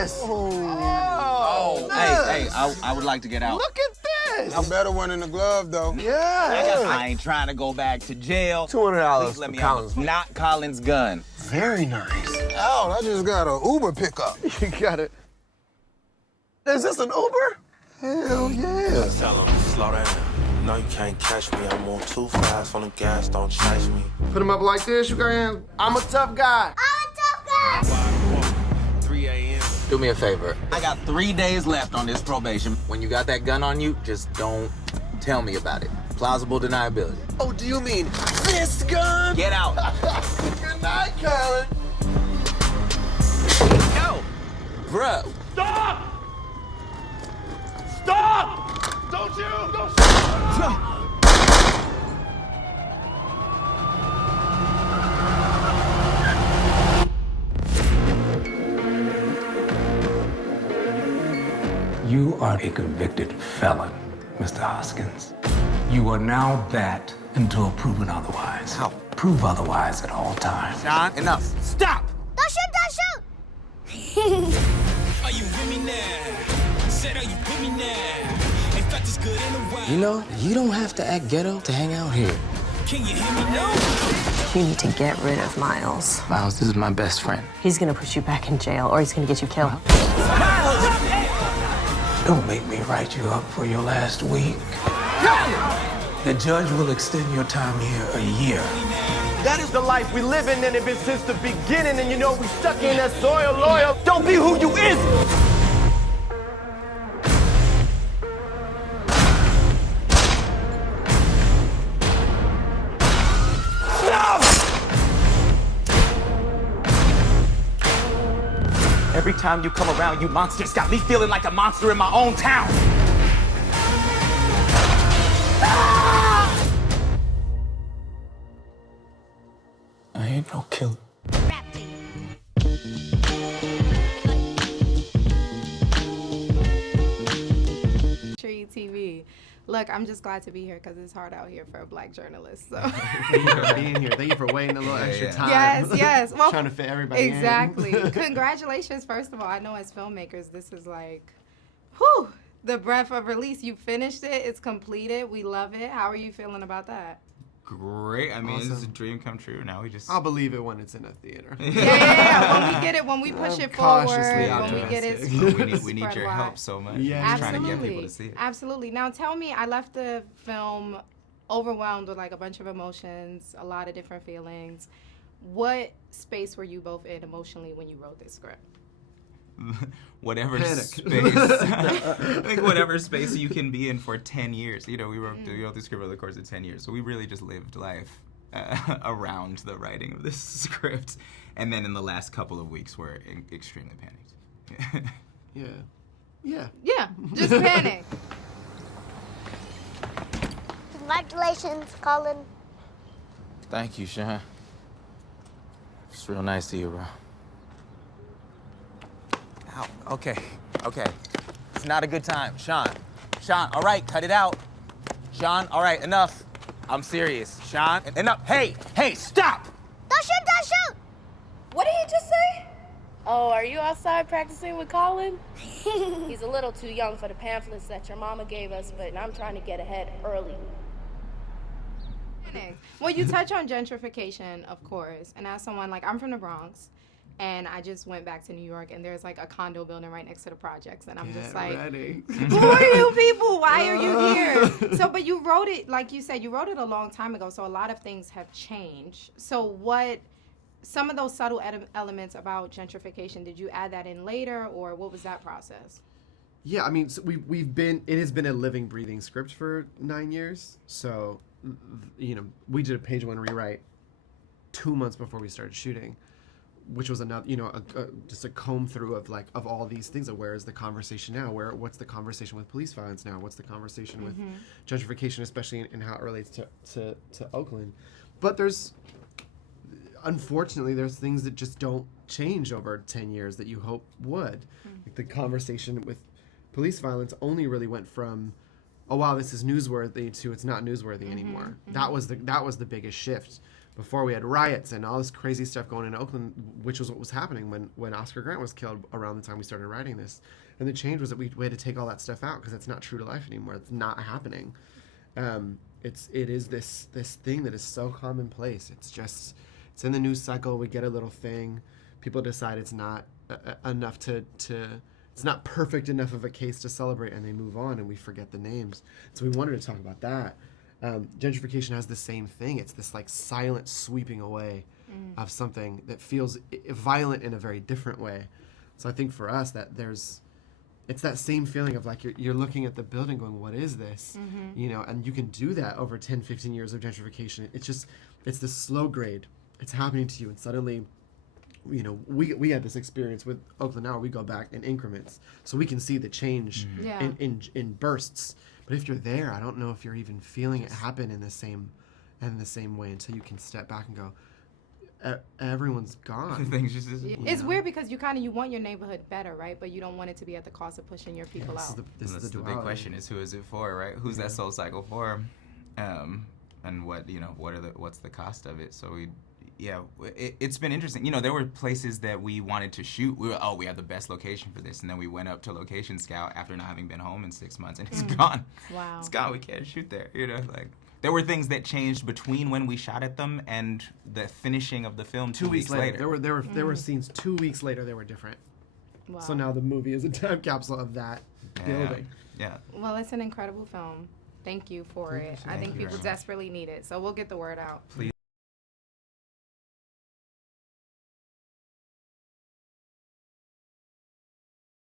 this? Oh, hey, I would like to get out. Look at this. A better one in the glove, though. Yeah. I ain't trying to go back to jail. $200 Please let for me Collins. have not Collins' gun. Very nice. Oh, I just got an Uber pickup. You got it. Is this an Uber? Hell yeah. Tell 'em, slow down. No, you can't catch me. I'm on too fast on the gas, don't chase me. Put him up like this, you can. I'm a tough guy. 3 a.m. Do me a favor. I got 3 days left on this probation. When you got that gun on you, just don't tell me about it. Plausible deniability. Oh, do you mean this gun? Get out. Good night, Colin. Yo, Bruh. Stop! Stop! Don't you! Don't stop! You are a convicted felon, Mr. Hoskins. You are now that until proven otherwise. How? Prove otherwise at all times. John, enough. Stop. Don't shoot! Are you with me now? Said, are you with me now? In fact, it's good in a while. You know, you don't have to act ghetto to hang out here. Can you hear me now? You need to get rid of Miles. Miles, this is my best friend. He's gonna put you back in jail, or he's gonna get you killed. Don't make me write you up for your last week. The judge will extend your time here a year. That is the life we live in, and it been since the beginning, and you know we stuck in that soil loyal. Don't be who you is. Every time you come around, you monsters got me feeling like a monster in my own town. I ain't no killer. Tree TV. Look, I'm just glad to be here because it's hard out here for a black journalist. So. Thank you for being here. Thank you for waiting a little extra time. Yes. Well, trying to fit everybody exactly. in. Congratulations, first of all. I know as filmmakers, this is like, whew, the breath of release. You finished it. It's completed. We love it. How are you feeling about that? Great. I mean, Awesome. this is a dream come true. Now we just... I'll believe it when it's in a theater. Yeah. When we get it, when we push it forward, when we get it. we need your help so much. Yeah. Just trying to get people to see it. Absolutely. Now tell me, I left the film overwhelmed with like a bunch of emotions, a lot of different feelings. What space were you both in emotionally when you wrote this script? Whatever Panic. space, I think whatever space you can be in for 10 years. You know, we wrote the script over the course of 10 years, so we really just lived life around the writing of this script. And then in the last couple of weeks, we're extremely panicked. Yeah. Yeah, just panic. Congratulations, Colin. Thank you, Sean. It's real nice to you, bro. Ow. Okay. It's not a good time. Sean, all right, cut it out. Sean, all right, enough. I'm serious. Sean, enough. Hey, stop! Don't shoot! What did he just say? Oh, are you outside practicing with Colin? He's a little too young for the pamphlets that your mama gave us, but I'm trying to get ahead early. Well, you touch on gentrification, of course, and as someone, like, I'm from the Bronx, and I just went back to New York, and there's like a condo building right next to the projects, and I'm just like, who are you people? Why are you here? So, but you wrote it, like you said, you wrote it a long time ago, so a lot of things have changed. So some of those subtle elements about gentrification, did you add that in later, or what was that process? Yeah, I mean, so it has been a living, breathing script for 9 years. So, you know, we did a page one rewrite 2 months before we started shooting, which was another, you know, just a comb through of all these things. Of where is the conversation now? What's the conversation with police violence now? What's the conversation with gentrification, especially in how it relates to Oakland? But unfortunately, there's things that just don't change over 10 years that you hope would. Like the conversation with police violence only really went from, oh wow, this is newsworthy, to it's not newsworthy anymore. That was the biggest shift. before we had riots and all this crazy stuff going in Oakland, which was what was happening when Oscar Grant was killed around the time we started writing this. And the change was that we had to take all that stuff out because it's not true to life anymore. It's not happening. It is this thing that is so commonplace. It's in the news cycle. We get a little thing. People decide it's not enough to it's not perfect enough of a case to celebrate, and they move on, and we forget the names. So we wanted to talk about that. Gentrification has the same thing. It's this like silent sweeping away of something that feels violent in a very different way. So I think for us that it's that same feeling of like you're looking at the building going, what is this? You know, and you can do that over 10, 15 years of gentrification. It's this slow grade. It's happening to you, and suddenly, you know, we had this experience with Oakland now where we go back in increments. So we can see the change in bursts. But if you're there, I don't know if you're even feeling it happen in the same way until you can step back and go, everyone's gone. Things just it's weird because you want your neighborhood better, right? But you don't want it to be at the cost of pushing your people out. This is the big question: is who is it for, right? Who's that soul cycle for? And what's the cost of it? So it's been interesting. You know, there were places that we wanted to shoot. We have the best location for this, and then we went up to Location Scout after not having been home in 6 months, and it's gone. Wow, it's gone. We can't shoot there. You know, like. There were things that changed between when we shot at them and the finishing of the film 2 weeks later. There were scenes 2 weeks later that were different. Wow. So now the movie is a time capsule of that building. Yeah. Well, it's an incredible film. Thank you for it. I think people desperately need it. So we'll get the word out. Please